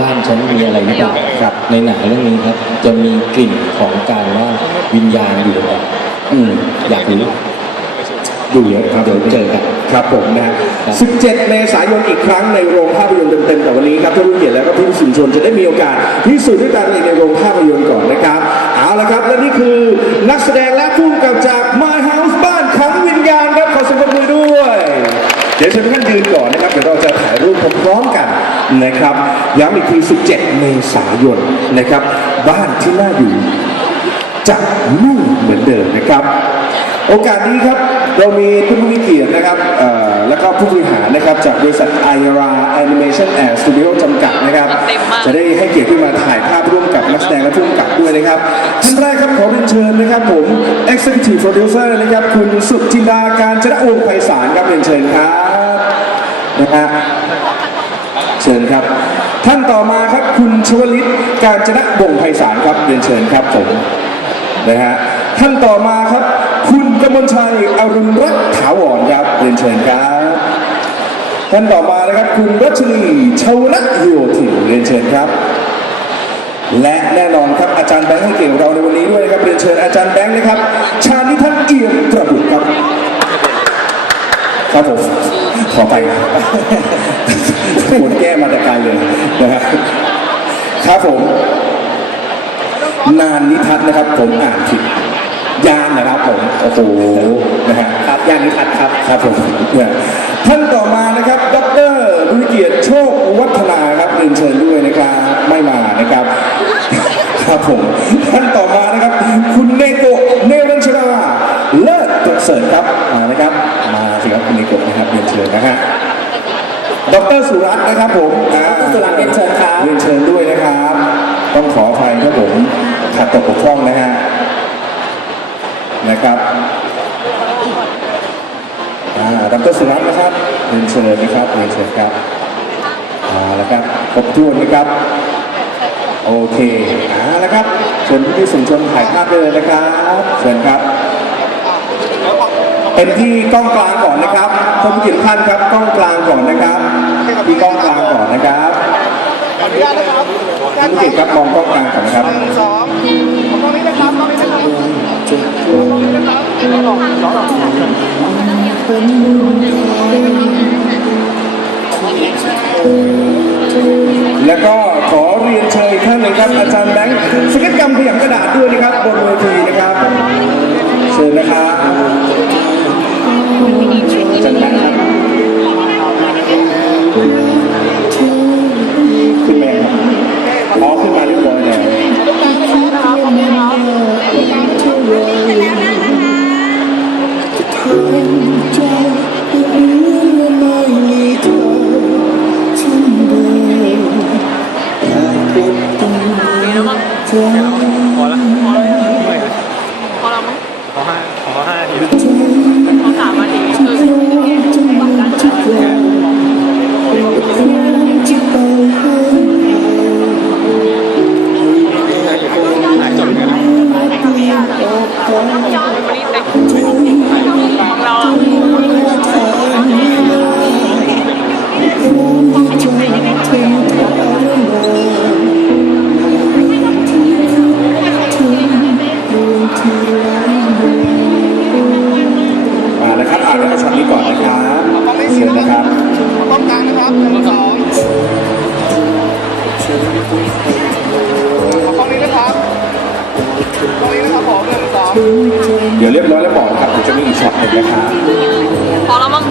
บ้านฉันมีอะไรหรือเปล่าครับในหนังเรื่องนี้ครับ จะมีกลิ่นของการว่าวิญญาณอยู่หรือเปล่าอืมอยากรู้ดูเยอะครับเดี๋ยวเจอกันครับผมนะฮะครับ17 เมษายนอีกครั้งในโรงภาพยนตร์เต็มๆแต่วันนี้ครับท่านผู้เกียรติและก็ผู้สื่อมวลชนจะได้มีโอกาสพิสูจน์ด้วยตาตัวเองในโรงภาพยนตร์ก่อนนะครับ เอาละครับ และนี่คือนักแสดงและผู้กำกับจาก My House บ้านขังวิญญาณครับขอเสยงปรบมือด้วย เดี๋ยวเชิญท่านยืนก่อนนะครับเดี๋ยวเราจะถ่ายรูปพร้อมๆกัน นะครับย้ำอีกที 17 เมษายนนะครับ บ้านที่น่าอยู่จะไม่เหมือนเดิมนะครับ โอกาสนี้ครับเรามีผู้มีเกียรตินะครับเอ่อแล้วก็ผู้บริหารนะครับจากบริษัท i r a Animation and Studio จำกัดนะครับเต็มมากจะได้ให้เกียรติขึ้นมาถ่ายภาพร่วมกับนักแสดงและผู้กำกับด้วยนะครับท่านแรกครับขอเรียนเชิญนะครับผม Executive Producer นะครับคุณสุจินดาการจนะวงศ์ไพศาลครับเรียนเชิญครับนะฮะ เชิญครับ ท่านต่อมาครับคุณชวลิตการจนะบ่งไพศาลครับเรียนเชิญครับผมนะฮะท่านต่อมาครับ คุณกมลชัยอรุณรัตน์ถาวรครับเรียนเชิญครับท่านต่อมานะครับ คุณรัชนีชวนัทโยธินเรียนเชิญครับ และแน่นอนครับอาจารย์แบงค์ให้เกียรติเราในวันนี้ด้วยนะครับเรียนเชิญอาจารย์แบงค์นะครับ ชานิทัศน์เอี่ยมประบุครับ ครับผมขอไป ควรแก้มาแต่ไกลเลยนะฮะครับผม นานนิทัศน์นะครับ ผมอ่านผิดยานนะครับผมโอ้โหนะฮะครับยานนิทัศน์ครับครับผมเนี่ยท่านต่อมานะครับดรรุเกียรติโชควัฒนาครับเรียนเชิญด้วยนะครับไม่มานะครับ ครับผมท่านต่อมานะครับ คุณเนโกะเนรัญชราเลิศประเสริฐครับมานะครับ ดรสุรัตน์นะครับผมอ่าดรสุรัตน์เรียนเชิญครับ เรียนเชิญด้วยนะครับ ต้องขออภัยครับผมขาดตกบกพร่องนะฮะนะครับอ่าดรสุรัตน์นะครับเรียนเชิญนะครับเรียนเชิญครับอ่าแล้วครับครบถ้วนนะครับโอเคอ่าแล้วครับเชิญพี่ๆสื่อมวลชนถ่ายภาพได้เลยนะครับเชิญครับ เป็นที่กล้องกลางก่อนนะครับท่านผู้เกียรติท่านครับกล้องกลางก่อนนะครับ ที่กล้องกลางก่อนนะครับท่านผู้เกียรติครับมองกล้องกลางก่อนนะครับสองตรงนี้นะครับตรงนี้นะครับตรงนี้นะครับสองสองแล้วก็ขอเรียนเชิญอีกท่านหนึงครับ อาจารย์แบงค์สเก็ตกรรมขยำกระดาษด้วยนะครับบนเวทีนะครับเชิญนะครับอาจารย์แบงค์ 我的天 มาแล้วครับอ่านแล้วก็ช็อตนี้ก่อนนะครับตรงนี้เชิสี่ญนะนะคครัรับบตรงกลางนะครับหนึ่งสองตรงนี้นะครับตรงนี้นะครับผมหนึ่งสองเดี๋ยวเรียบร้อยแล้วบอกนะครับเดี๋ยวจะมีอีกช็อตหนึ่งนะครับพอแล้วมั้ง